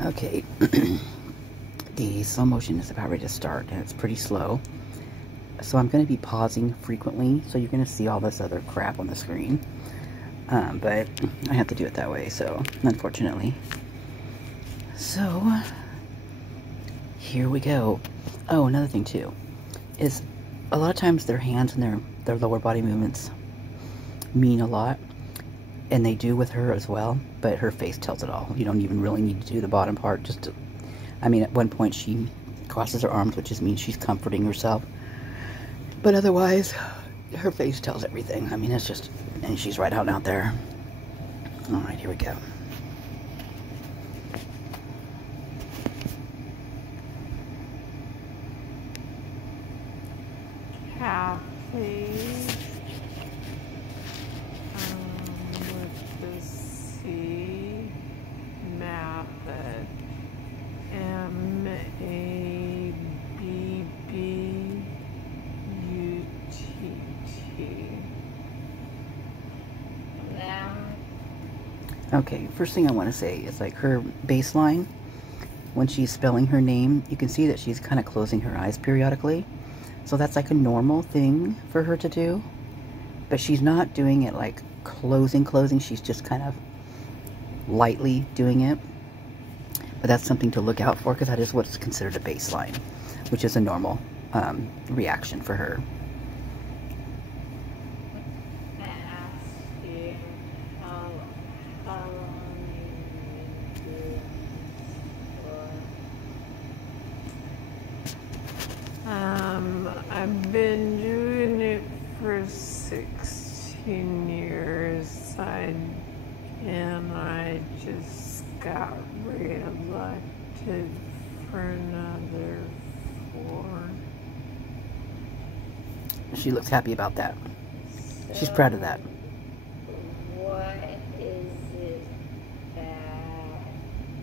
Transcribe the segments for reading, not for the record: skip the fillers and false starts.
Okay, the slow motion is about ready to start, and it's pretty slow. So I'm going to be pausing frequently, so you're going to see all this other crap on the screen. But I have to do it that way, so unfortunately. So, here we go. Oh, another thing too, is a lot of times their hands and their lower body movements mean a lot. And they do with her as well, but her face tells it all. You don't even really need to do the bottom part. I mean, at one point she crosses her arms, which just means she's comforting herself. But otherwise, her face tells everything. I mean, it's just, and she's right out there. All right, here we go. Kathy. With the C, Mabutt, M-A-B-B-U-T-T. Okay, first thing I want to say is like her baseline, when she's spelling her name, you can see that she's kind of closing her eyes periodically. So that's like a normal thing for her to do. But she's not doing it like closing. She's just kind of lightly doing it. But that's something to look out for, because that is what's considered a baseline, which is a normal reaction for her. I've been doing it for 16 years, and I just got reelected for another 4. She looks happy about that. She's proud of that. What is it that,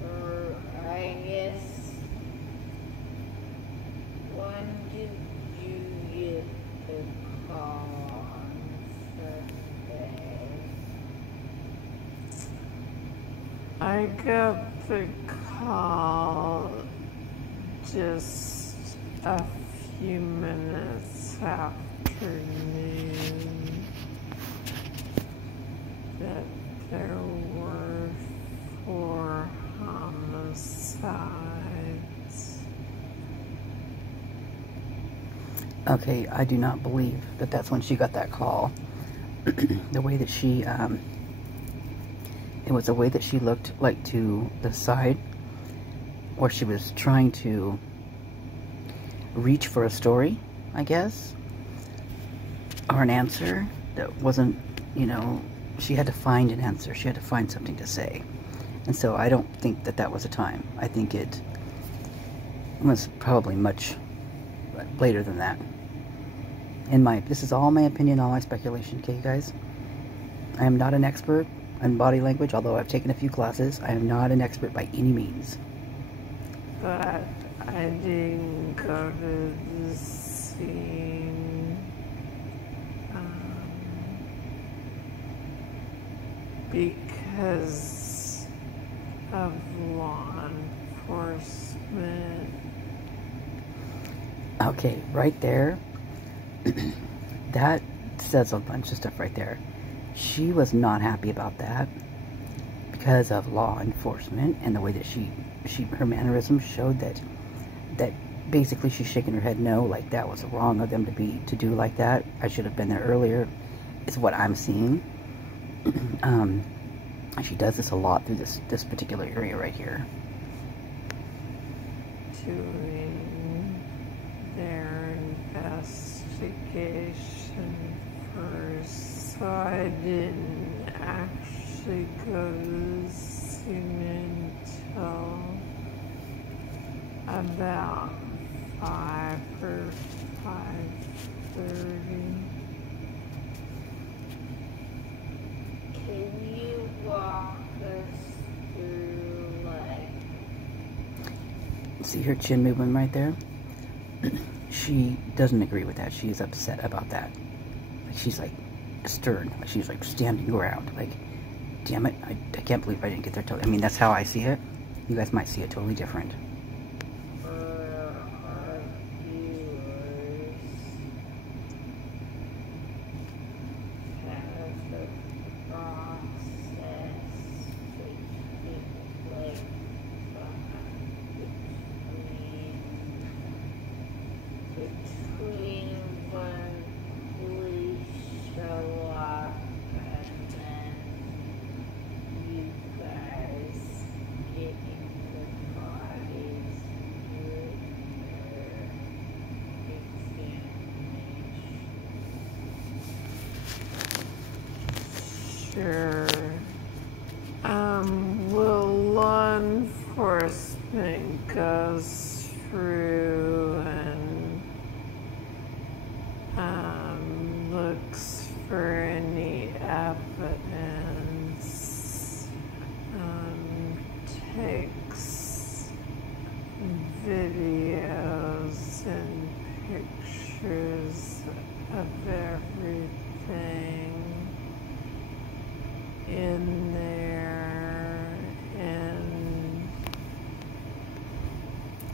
or I guess, when did you get the call on Sunday? I got the call just a few minutes after noon that there were 4 homicides. Okay, I do not believe that that's when she got that call. The way that she, it was the way that she looked like to the side, where she was trying to reach for a story, I guess, or an answer that wasn't, you know, she had to find an answer. She had to find something to say. And so I don't think that that was a time. I think it was probably much later than that. This is all my opinion, all my speculation, okay, you guys? I am not an expert in body language, although I've taken a few classes. I am not an expert by any means. But I didn't go to the scene because of law enforcement. Okay, right there, that says a bunch of stuff right there. She was not happy about that because of law enforcement and the way that her mannerisms showed that basically she's shaking her head no, like that was wrong of them to do like that. I should have been there earlier, is what I'm seeing. She does this a lot through this particular area right here. Doing their investigation first, so I didn't actually go to the scene until about 5 or 5:30. Can you walk us through, like... See her chin movement right there? She doesn't agree with that. She's upset about that. Like, she's like stern. Like, she's like standing ground. Like, damn it, I can't believe I didn't get there till... I mean, that's how I see it. You guys might see it totally different. For our viewers, has the process taken place between when police show up and then you guys getting the bodies with their examination? Sure. Will law enforcement goes through and looks for any evidence, takes videos and pictures of everything in there, and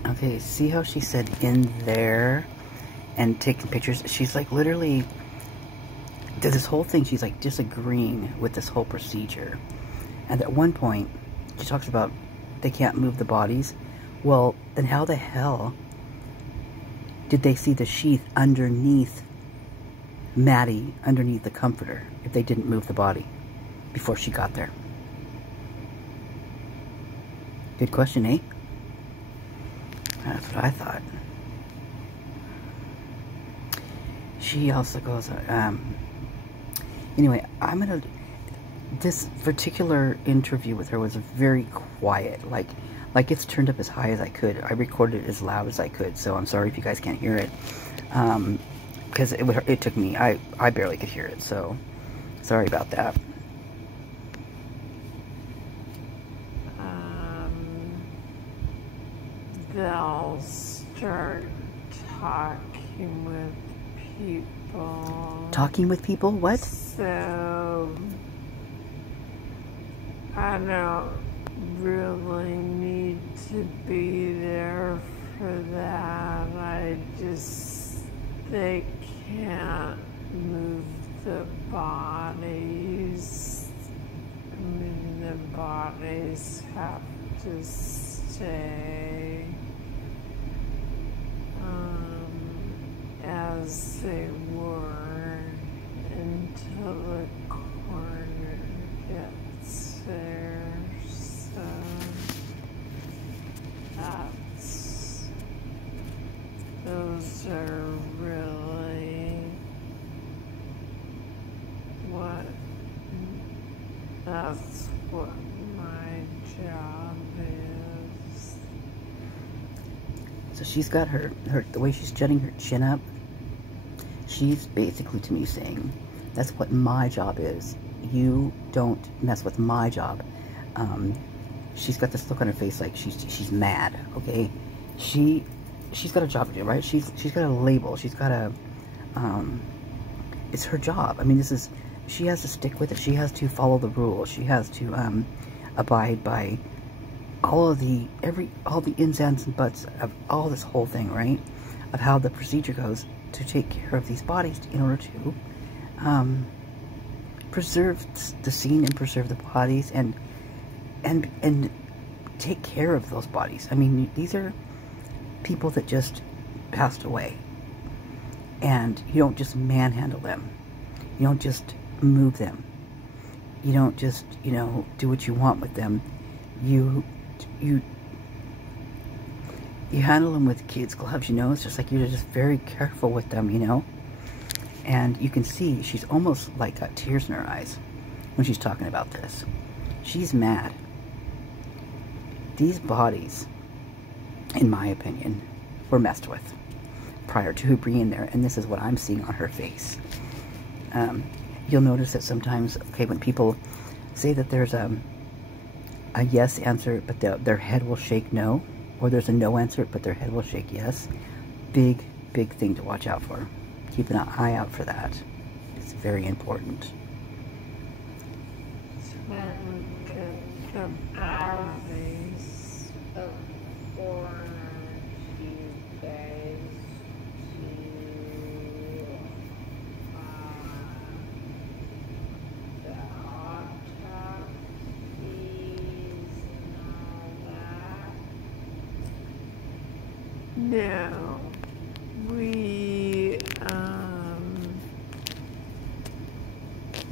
Okay, see how she said in there and taking pictures? She's like literally, this whole thing, she's like disagreeing with this whole procedure. And at one point, she talks about they can't move the bodies. Well, then how the hell did they see the sheath underneath Maddie, underneath the comforter, if they didn't move the body before she got there? Good question, eh? That's what I thought. She also goes, anyway, this particular interview with her was very quiet, like it's turned up as high as I could. I recorded it as loud as I could, so I'm sorry if you guys can't hear it, because it took me, I barely could hear it, so sorry about that. they'll start talking with people. Talking with people? What? So, I don't really need to be there for that. They can't move the bodies. I mean, the bodies have to stay as they were until the coroner gets there. So those are really that's what my job is. So she's got the way she's jutting her chin up, she's basically to me saying, that's what my job is. You don't mess with my job. She's got this look on her face like she's mad, okay? She's got a job to do, right? She's got a label. She's got a, it's her job. I mean, she has to stick with it. She has to follow the rules. She has to abide by all the ins, outs, and buts of all this whole thing, right? Of how the procedure goes to take care of these bodies in order to preserve the scene and preserve the bodies and take care of those bodies. I mean, these are people that just passed away, and you don't just manhandle them. You don't just move them. You don't just, do what you want with them. You handle them with kids' gloves, It's just like you're just very careful with them, And you can see she's almost like got tears in her eyes when she's talking about this. She's mad. These bodies, in my opinion, were messed with prior to her being there, and this is what I'm seeing on her face. You'll notice that sometimes, when people say that there's a yes answer, but their head will shake no, or there's a no answer, but their head will shake yes. Big thing to watch out for. Keep an eye out for that. It's very important. The bodies No. We,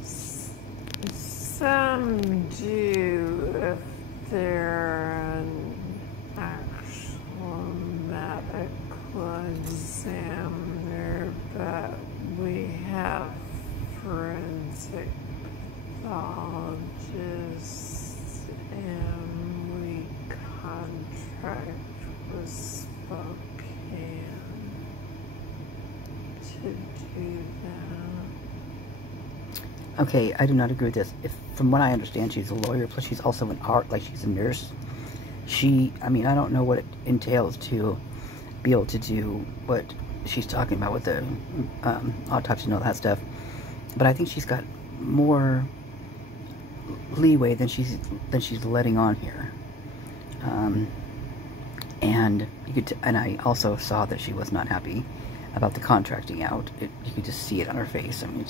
some do if they're an actual medical examiner, but we have forensic pathologists and we contract with Spokane to do that. Okay, I do not agree with this. From what I understand, she's a lawyer, plus she's also an art, like she's a nurse. I mean, I don't know what it entails to be able to do what she's talking about with the autopsy and all that stuff. But I think she's got more leeway than she's letting on here. And and I also saw that she was not happy about the contracting out. You could just see it on her face. I mean,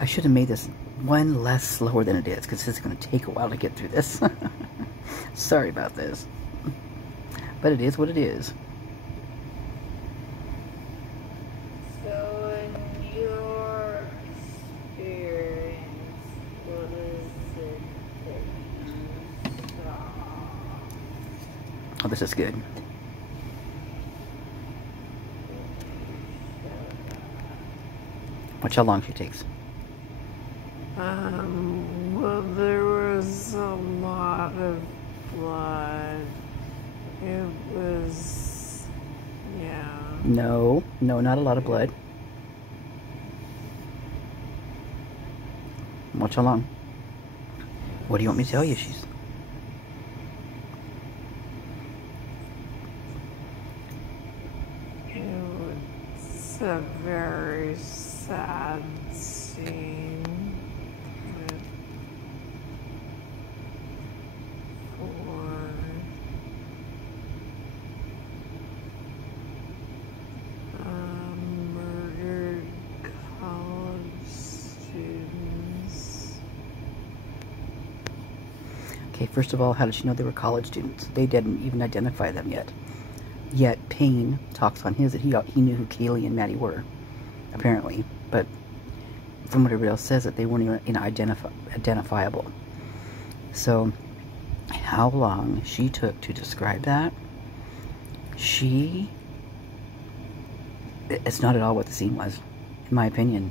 I should have made this one less slower than it is, because it's going to take a while to get through this. Sorry about this. But it is what it is. So, in your experience, what is it that you saw? Oh, this is good. Watch how long she takes. Well, there was a lot of blood. It was, yeah. No, not a lot of blood. Watch how long. What do you want me to tell you? It's a very sad scene with four murdered college students. Okay, first of all, how did she know they were college students? They didn't even identify them yet. Yet Payne talks on his that he knew who Kaylee and Maddie were, apparently. But from what everybody else says, that they weren't even identifiable. So, how long she took to describe that? It's not at all what the scene was, in my opinion.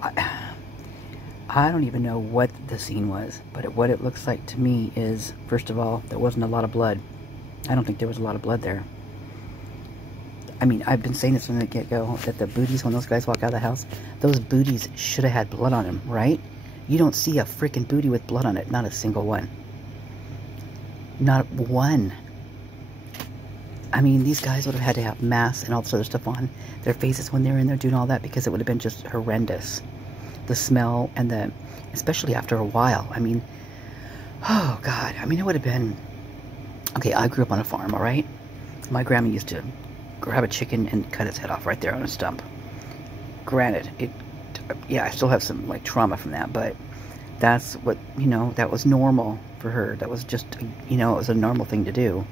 I don't even know what the scene was, but what it looks like to me is, first of all, there wasn't a lot of blood. I don't think there was a lot of blood there. I mean, I've been saying this from the get-go, that the booties, when those guys walk out of the house, those booties should have had blood on them, right? You don't see a freaking booty with blood on it. Not a single one. Not one. I mean, these guys would have had to have masks and all this other stuff on their faces when they were in there doing all that, because it would have been just horrendous. The smell and especially after a while. I mean, oh God. I mean, it would have been... Okay, I grew up on a farm, all right? My grandma used to grab a chicken and cut its head off right there on a stump. Granted, yeah, I still have some, like, trauma from that, but that's what, that was normal for her. That was just, it was a normal thing to do.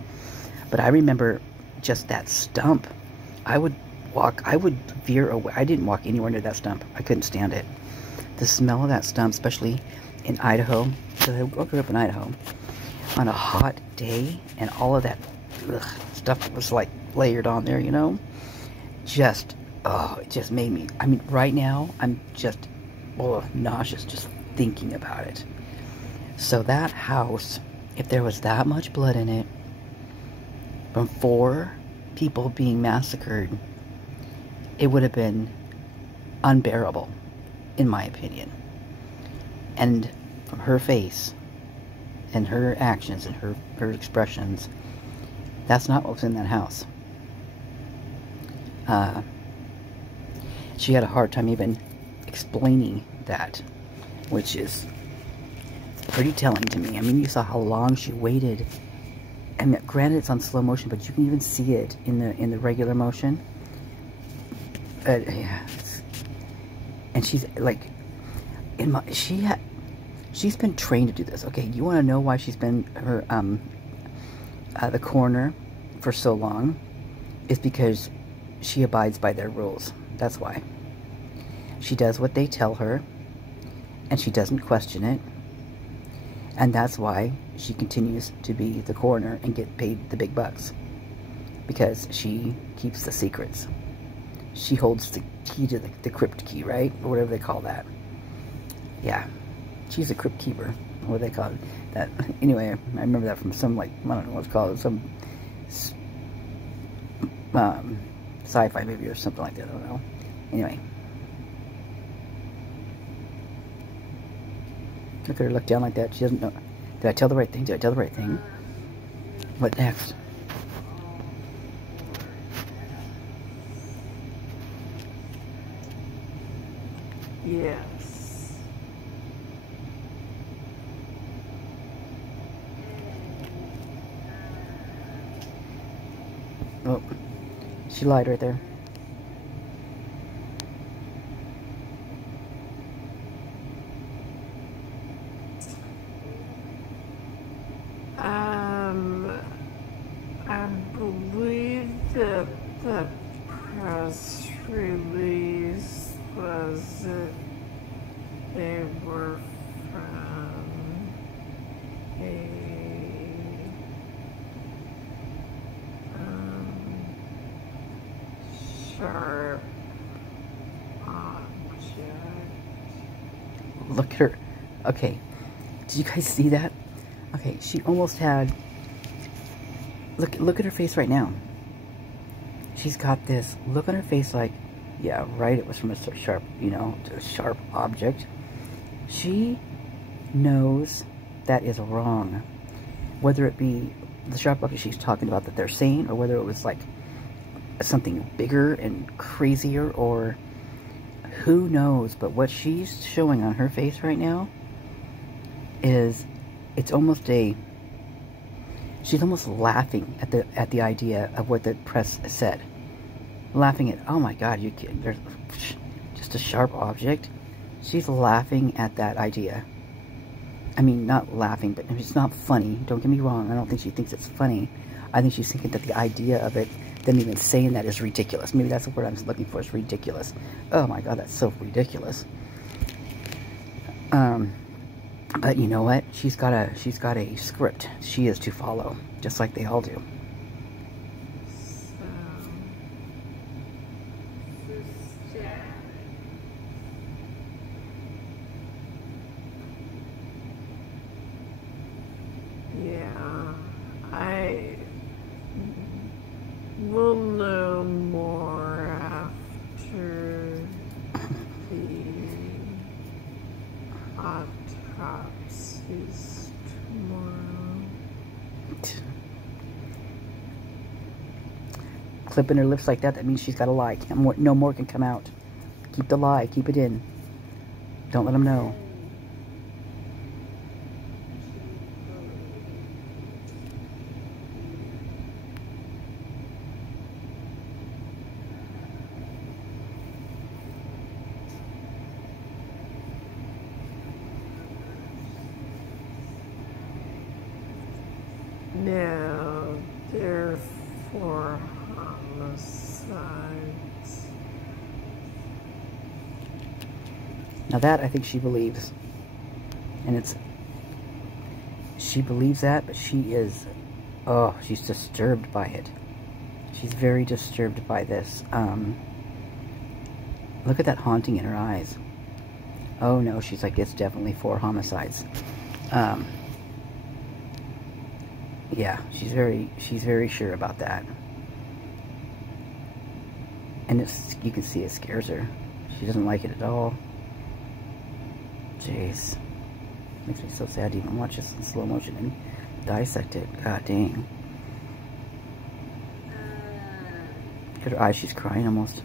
But I remember just that stump. I would veer away. I didn't walk anywhere near that stump. I couldn't stand it. The smell of that stump, especially in Idaho, because I grew up in Idaho, on a hot day, and all of that stuff was like layered on there, it just made me, I mean, right now, I'm just, nauseous just thinking about it. So that house, if there was that much blood in it, from 4 people being massacred, it would have been unbearable, in my opinion. And from her face, and her actions, and her expressions, that's not what was in that house. She had a hard time even explaining that, which is pretty telling to me. I mean, you saw how long she waited. And granted, it's on slow motion, but you can even see it in the regular motion. Yeah, and she's like, she's been trained to do this. Okay, you want to know why she's been the coroner for so long is because she abides by their rules. That's why. She does what they tell her, and she doesn't question it. And that's why she continues to be the coroner and get paid the big bucks. Because she keeps the secrets. She holds the key to the crypt key, right? Or whatever they call that. Yeah. She's a crypt keeper. What do they call it? That. Anyway, I remember that from some, like, I don't know what it's called. Some sci-fi movie or something like that. I don't know. Anyway. Look at her look down like that. She doesn't know. Did I tell the right thing? Did I tell the right thing? What next? Yes. Oh, she lied right there. I believe that the press release was that they were from a sharp object. Look at her. Okay. Did you guys see that? Okay, she almost had... Look at her face right now. She's got this look on her face like, yeah, right, it was from a sharp, you know, a sharp object. She knows that is wrong. Whether it be the sharp object she's talking about that they're saying, or whether it was like something bigger and crazier, or who knows. But what she's showing on her face right now is, it's almost a... She's almost laughing at the idea of what the press said. Laughing at, oh my God, there's just a sharp object. She's laughing at that idea. I mean, not laughing, but it's not funny. Don't get me wrong. I don't think she thinks it's funny. I think she's thinking that the idea of it, them even saying that, is ridiculous. Maybe that's the word I'm looking for, is ridiculous. Oh my God, that's so ridiculous. But you know what? She's got a script she is to follow, just like they all do. Yeah, I will know more after the autopsies tomorrow. Clipping her lips like that, that means she's got a lie. No more can come out. Keep the lie. Keep it in. Don't let them know. No, they're for homicides. Now that I think she believes. And she believes that, but she is, oh, she's disturbed by it. She's very disturbed by this. Look at that haunting in her eyes. Oh no, she's like, it's definitely 4 homicides. Yeah, she's very sure about that. And you can see it scares her. She doesn't like it at all. Jeez. Makes me so sad to even watch this in slow motion and dissect it. God dang. Look at her eyes, she's crying almost.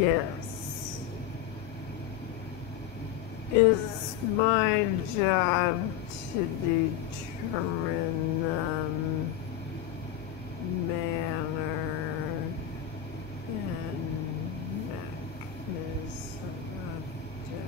Yes. It's my job to determine the manner and mechanism of death.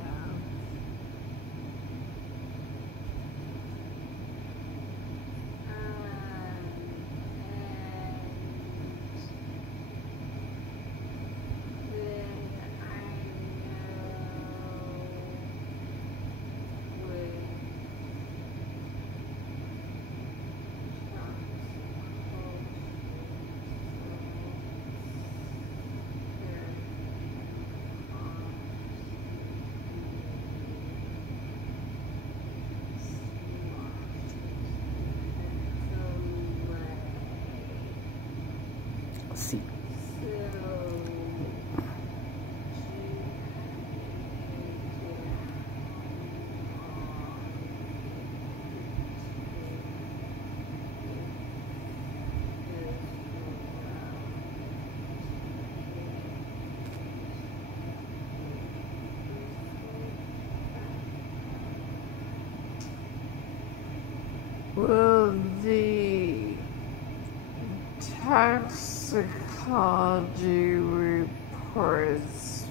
Let's see. Well, the toxicology reports,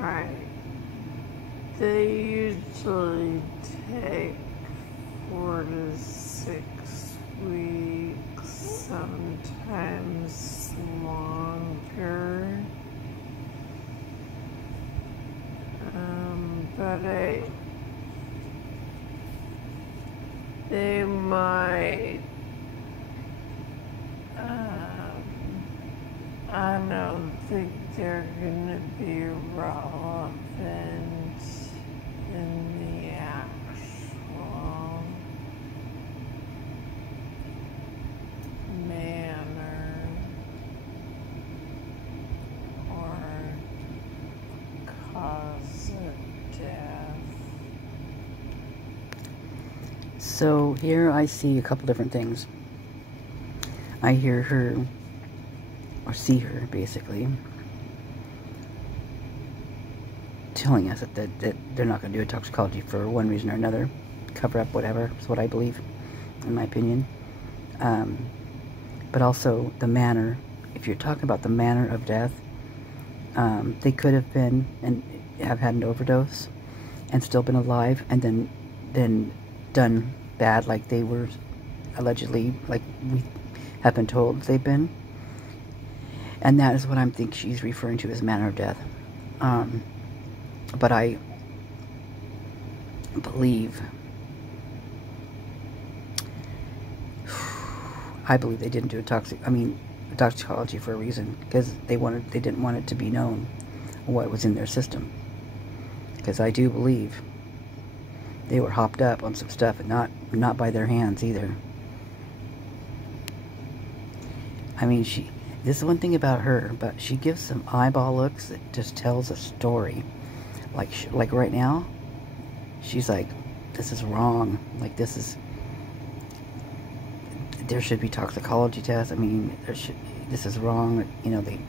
right, they usually take 4 to 6 weeks, sometimes longer. But they might, I don't think they're gonna be relevant in the actual manner or cause of death. So here I see a couple different things. I hear her, or see her basically, telling us that they're not going to do a toxicology for one reason or another, cover up whatever, is what I believe, in my opinion. But also the manner, if you're talking about the manner of death, they could have been and have had an overdose and still been alive, and then done bad like they were allegedly, like we have been told they've been. And that is what I think she's referring to as manner of death. But I believe they didn't do a toxicology for a reason, because they didn't want it to be known what was in their system. Because I do believe they were hopped up on some stuff, and not by their hands either. I mean, this is one thing about her, but she gives some eyeball looks that just tells a story. Like right now, she's like, this is wrong. Like there should be toxicology tests. I mean, this is wrong. You know, they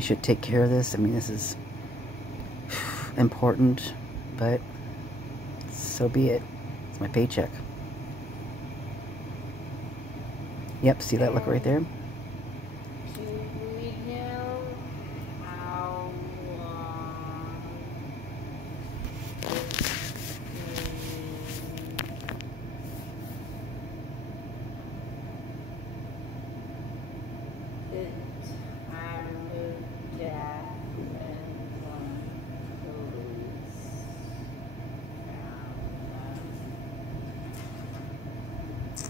should take care of this. I mean, this is important, but so be it. It's my paycheck. Yep, see that look right there? Do we know how long the time of death and when police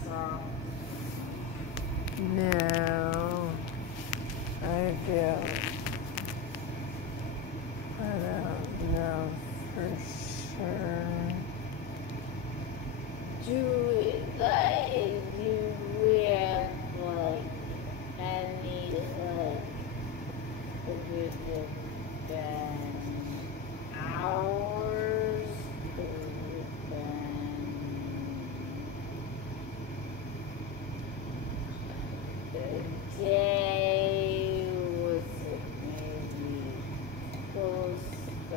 found them? No, I don't know for sure. Do we have like any could it have been hours? Could it have been a day? Was it maybe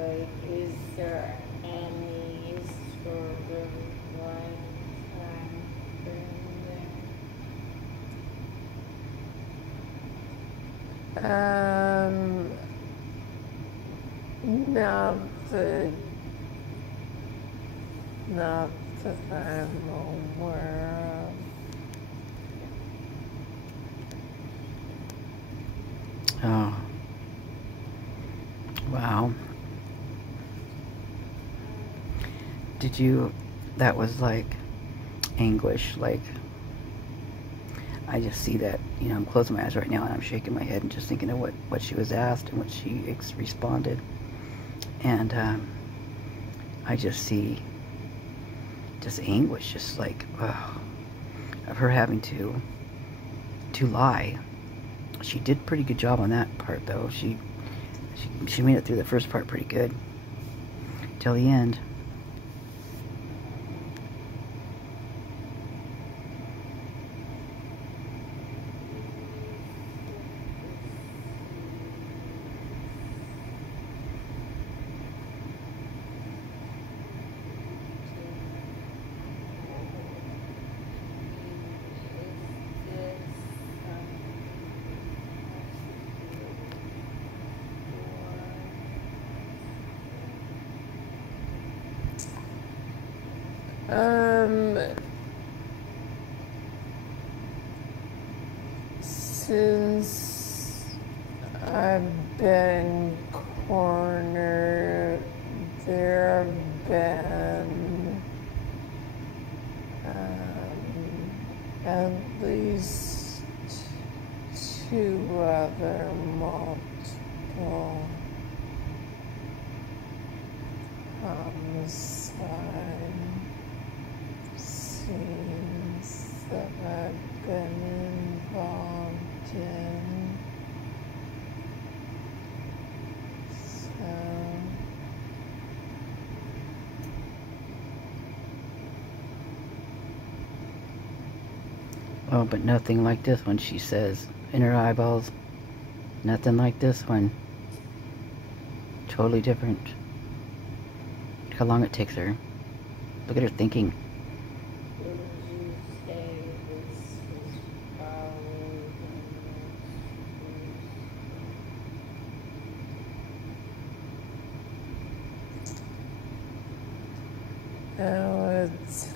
like, is there any sort of lifetime thing there? Not that, not that I'm aware of. Oh. Wow. Did you, that was like anguish, like, I just see that, you know, I'm closing my eyes right now and I'm shaking my head and just thinking of what she was asked and what she responded. And I just see just anguish, just like, of her having to lie. She did a pretty good job on that part, though. She made it through the first part pretty good till the end. Since I've been cornered, there have been at least two other multiple homicide scenes that I've been involved in. So Oh, but nothing like this one, she says in her eyeballs. Nothing like this one. Totally different. Look how long it takes her. Look at her thinking. Would you say this is probably the most now it's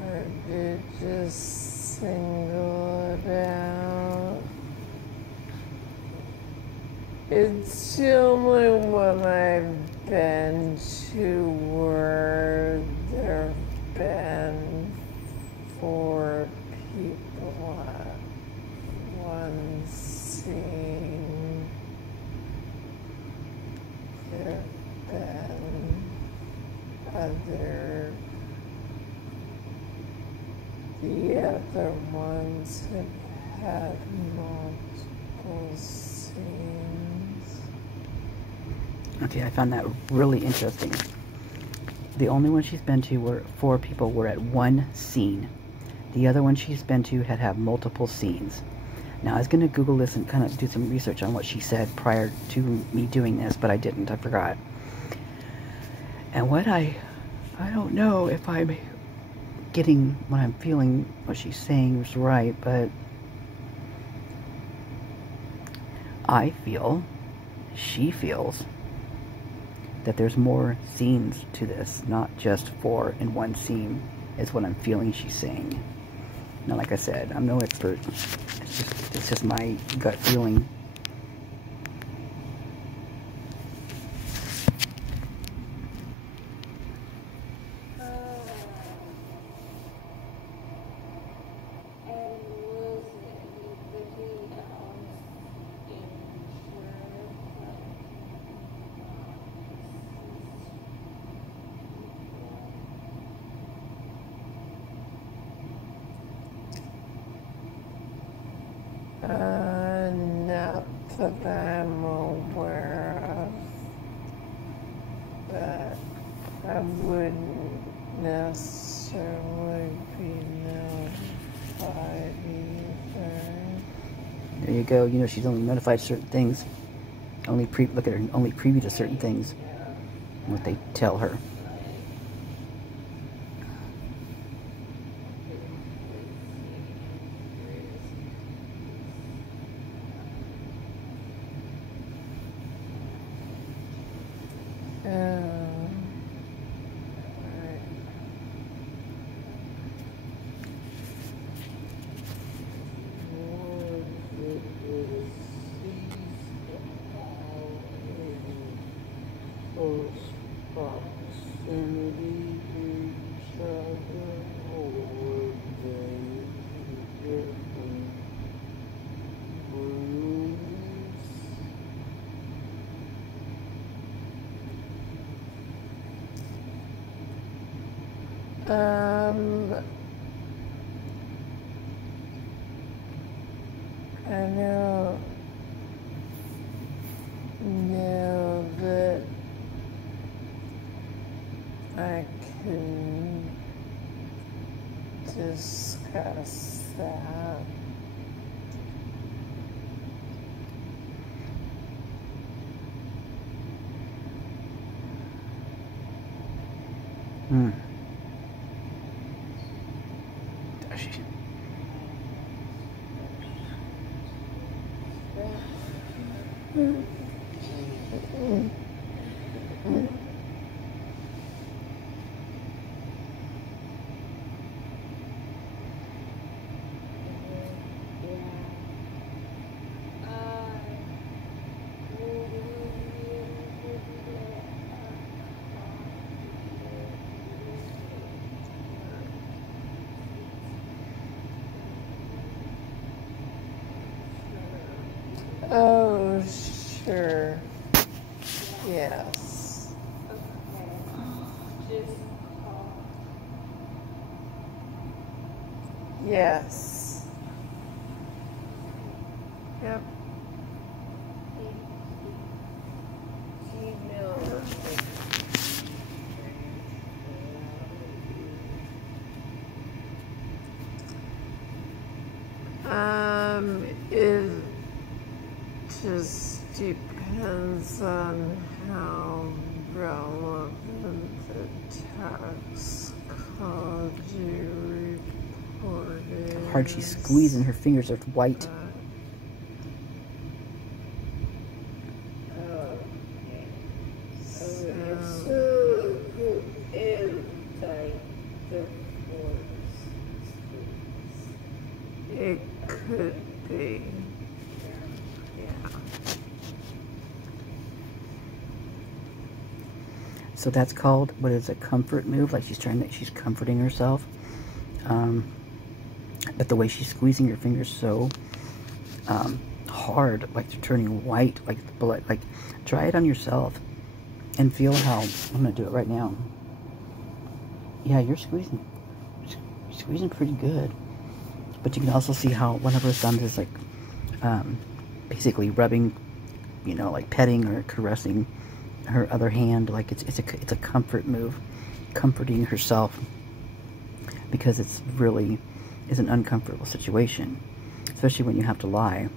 hard to just single it out. It's the only one I've been to where there have been 4 people at one scene. There have been the other ones have had multiple scenes. Okay, I found that really interesting. The only one she's been to where 4 people were at one scene. The other one she's been to had multiple scenes. Now, I was going to Google this and kind of do some research on what she said prior to me doing this, but I didn't. I forgot. And what I don't know if I'm getting what I'm feeling, what she's saying is right, but I feel, she feels, that there's more scenes to this, not just 4 in one scene, is what I'm feeling she's saying. Now, like I said, I'm no expert. It's just my gut feeling. Not that I'm aware of, but I wouldn't necessarily be notified either. There you go. You know, she's only notified certain things. look at her, only privy to certain things, what they tell her. I know that I can discuss that. Hmm. Oh, sure. Yes. Yes. Yep. It just depends on how relevant the toxicology report is. How hard she's squeezing, her fingers are white. It could be. Yeah. So that's called, what is a comfort move? Like she's comforting herself. But the way she's squeezing her fingers so hard, like they're turning white, like the blood. Like, try it on yourself and feel how. I'm gonna do it right now. Yeah, you're squeezing pretty good. But you can also see how one of her thumbs is like basically rubbing, you know, like petting or caressing her other hand. Like it's a comfort move, comforting herself, because it's really is an uncomfortable situation, especially when you have to lie.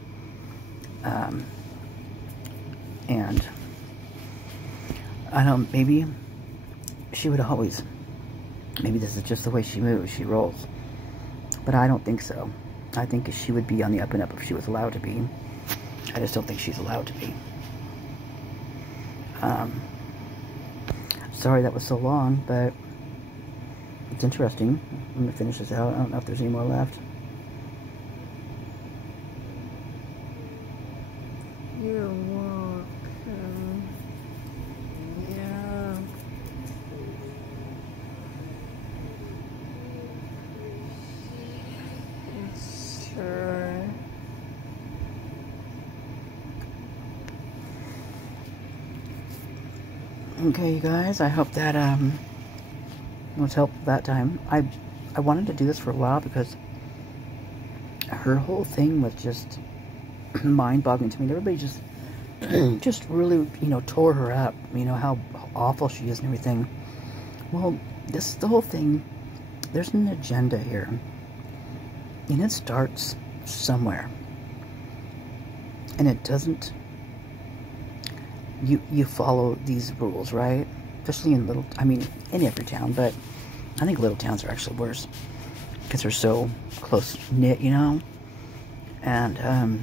And I don't, maybe she would always, maybe this is just the way she moves, she rolls. But I don't think so. I think she would be on the up and up if she was allowed to be. I just don't think she's allowed to be. Sorry that was so long, but it's interesting. I'm going to finish this out. I don't know if there's any more left. You're welcome. Yeah. Sure. Okay, you guys, I hope that was helpful that time. I wanted to do this for a while because her whole thing was just mind-boggling to me. Everybody just really, you know, tore her up. You know how awful she is and everything. Well, the whole thing, there's an agenda here, and it starts somewhere, and it doesn't you follow these rules, right? Especially in little, I mean, in every town, but I think little towns are actually worse because they're so close knit, you know. And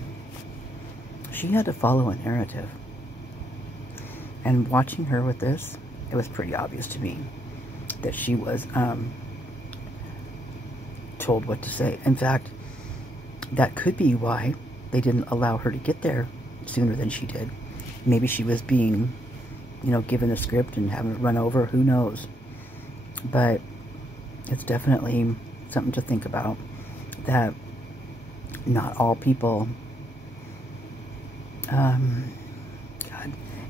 she had to follow a narrative. And watching her with this, it was pretty obvious to me that she was told what to say. In fact, that could be why they didn't allow her to get there sooner than she did. Maybe she was being, you know, given a script and having it run over. Who knows? But it's definitely something to think about, that not all people, God,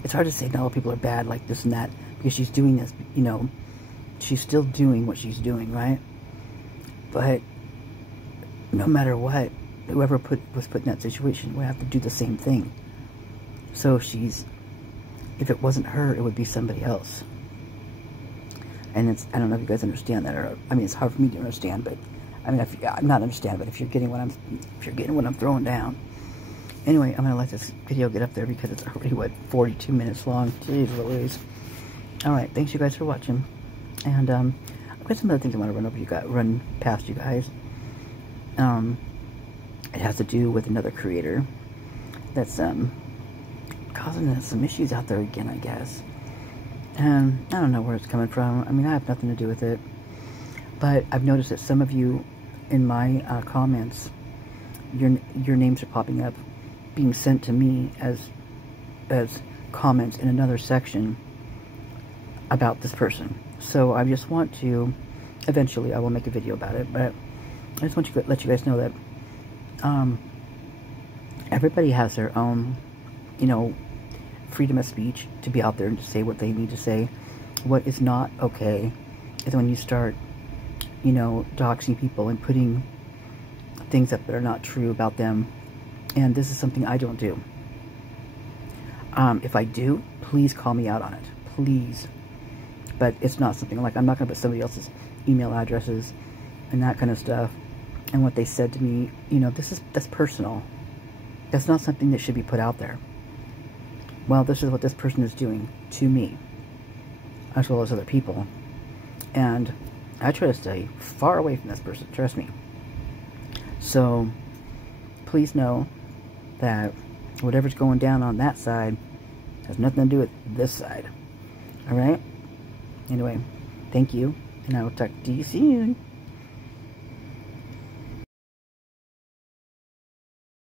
it's hard to say not all people are bad, like this and that, because she's doing this, you know, she's still doing what she's doing, right? But no matter what, whoever was put in that situation would have to do the same thing. So if it wasn't her, it would be somebody else. And I don't know if you guys understand that, or, I mean, it's hard for me to understand, but, I mean, I'm not understand, but if you're getting what I'm throwing down. Anyway, I'm going to let this video get up there because it's already, what, 42 minutes long. Jeez Louise. Alright, thanks you guys for watching. And, I've got some other things I want to run past you guys. It has to do with another creator that's, causing some issues out there again, I guess. And I don't know where it's coming from. I mean, I have nothing to do with it. But I've noticed that some of you in my comments, your names are popping up, being sent to me as comments in another section about this person. So I just want to, eventually I will make a video about it, but I just want to let you guys know that everybody has their own, you know, freedom of speech to be out there and to say what they need to say. What is not okay is when you start, you know, doxing people and putting things up that are not true about them. And this is something I don't do. If I do, please call me out on it. Please. But it's not something like, I'm not going to put somebody else's email addresses and that kind of stuff. And what they said to me, you know, that's personal. That's not something that should be put out there. Well, this is what this person is doing to me, as well as other people. And I try to stay far away from this person, trust me. So, please know that whatever's going down on that side has nothing to do with this side. Alright? Anyway, thank you, and I will talk to you soon.